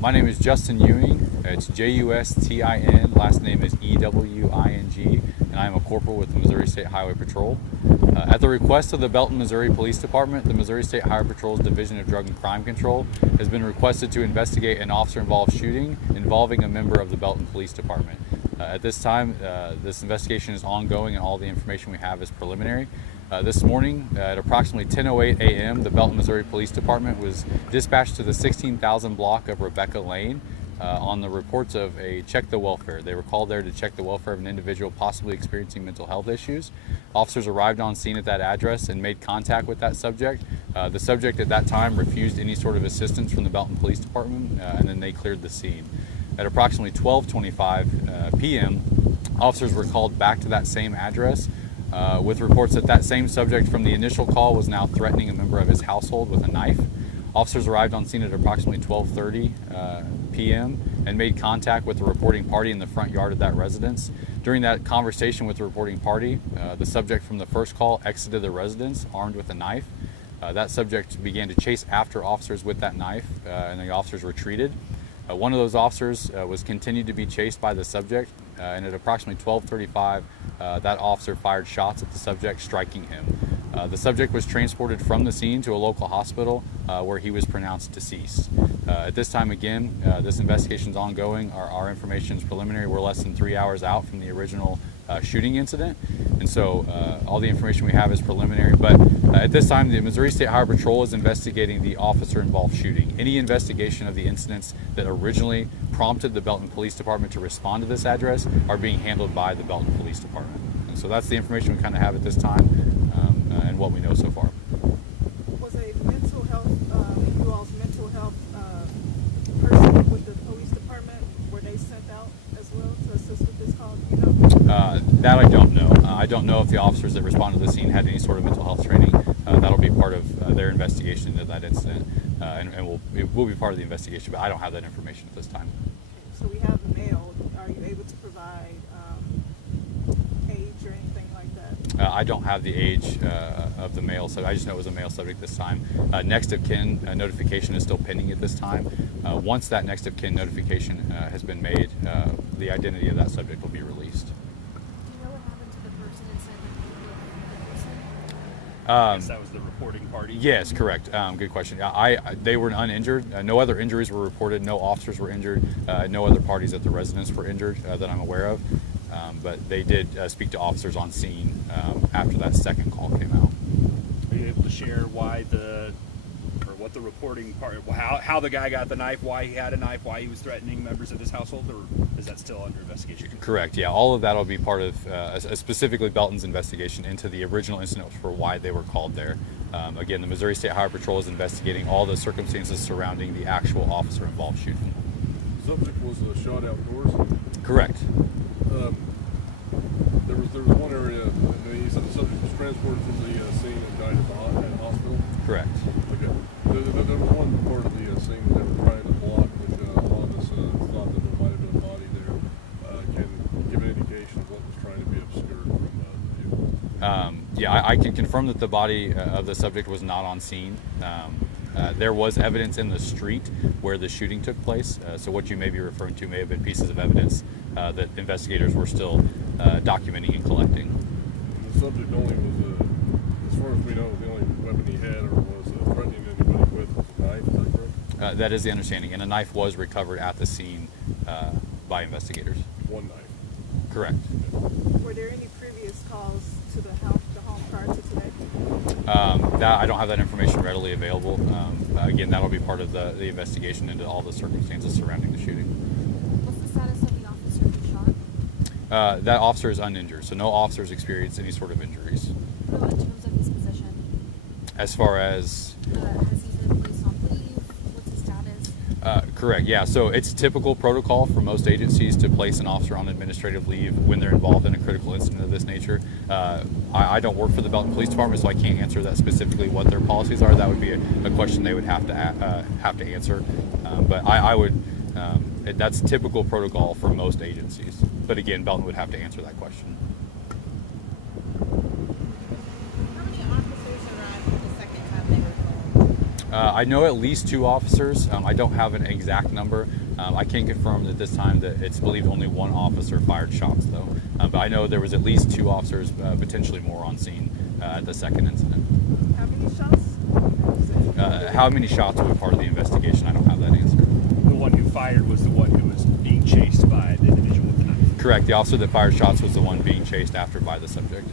My name is Justin Ewing. It's Justin. Last name is Ewing, and I am a corporal with the Missouri State Highway Patrol. At the request of the Belton, Missouri Police Department, the Missouri State Highway Patrol's Division of Drug and Crime Control has been requested to investigate an officer-involved shooting involving a member of the Belton Police Department. At this time, this investigation is ongoing and all the information we have is preliminary. This morning at approximately 10:08 a.m., the Belton, Missouri Police Department was dispatched to the 16,000 block of Rebecca Lane on the reports of a check the welfare. They were called there to check the welfare of an individual possibly experiencing mental health issues. Officers arrived on scene at that address and made contact with that subject. The subject at that time refused any sort of assistance from the Belton Police Department, and then they cleared the scene. At approximately 12:25 p.m., officers were called back to that same address with reports that that same subject from the initial call was now threatening a member of his household with a knife. Officers arrived on scene at approximately 12:30 p.m. and made contact with the reporting party in the front yard of that residence. During that conversation with the reporting party, the subject from the first call exited the residence armed with a knife. That subject began to chase after officers with that knife, and the officers retreated. One of those officers was continued to be chased by the subject, and at approximately 12:35, that officer fired shots at the subject, striking him. The subject was transported from the scene to a local hospital where he was pronounced deceased. At this time, again, this investigation is ongoing. Our information is preliminary. We're less than 3 hours out from the original shooting incident, and so all the information we have is preliminary. But at this time, the Missouri State Highway Patrol is investigating the officer-involved shooting. Any investigation of the incidents that originally prompted the Belton Police Department to respond to this address are being handled by the Belton Police Department. And so that's the information we kind of have at this time, and what we know so far. Was a mental health, you all's mental health person with the police department, were they sent out as well to assist with this call? Do you know? That I don't know. I don't know if the officers that responded to the scene had any sort of mental health training. That'll be part of their investigation into that incident, and it will be part of the investigation, but I don't have that information at this time. So we have the mail. Are you able to provide age or anything like that? I don't have the age of the male subject. I just know it was a male subject this time. Next of kin notification is still pending at this time. Once that next of kin notification has been made, the identity of that subject will be released. Do you know what happened to the person inside the person? Yes, that was the reporting party. Yes, correct. Good question. They were uninjured. No other injuries were reported. No officers were injured. No other parties at the residence were injured that I'm aware of. But they did speak to officers on scene after that second call came out. Are you able to share what the reporting part, how the guy got the knife, why he had a knife, why he was threatening members of his household, or is that still under investigation? Correct. Yeah, all of that will be part of specifically Belton's investigation into the original incident for why they were called there. Again, the Missouri State Highway Patrol is investigating all the circumstances surrounding the actual officer-involved shooting. The subject was shot outdoors? Correct. There was one area, you said the subject was transported from the scene and died at the hospital? Correct. Okay. There was one part of the scene that they were trying to block, which a lot of us thought that there might have been a body there. Can you give an indication of what was trying to be obscured from view? Yeah, I can confirm that the body of the subject was not on scene. There was evidence in the street where the shooting took place, so what you may be referring to may have been pieces of evidence that investigators were still documenting and collecting. The subject only was, as far as we know, the only weapon he had or was threatening anybody with was a knife, is that correct? That is the understanding, and a knife was recovered at the scene by investigators. One knife? Correct. Were there any previous calls to the home prior to today? I don't have that information readily available. Again, that'll be part of the investigation into all the circumstances surrounding the shooting. What's the status of the officer who shot? That officer is uninjured, so no officers experienced any sort of injuries. What about in terms of his position? As far as... Has he been placed on leave? What's his status? Correct, yeah. So it's typical protocol for most agencies to place an officer on administrative leave when they're involved in a critical incident of this nature. I don't work for the Belton Police Department, so I can't answer that specifically what their policies are. That would be a question they would have to answer. But I would, that's typical protocol for most agencies. But again, Belton would have to answer that question. How many officers arrived the second time they were called? I know at least 2 officers. I don't have an exact number. I can't confirm at this time that it's believed only 1 officer fired shots, though. But I know there was at least 2 officers, potentially more, on scene at the second incident. How many shots? How many shots were part of the investigation? I don't have that answer. The one who fired was the one who was being chased by the individual with the knife. Correct. The officer that fired shots was the one being chased after by the subject.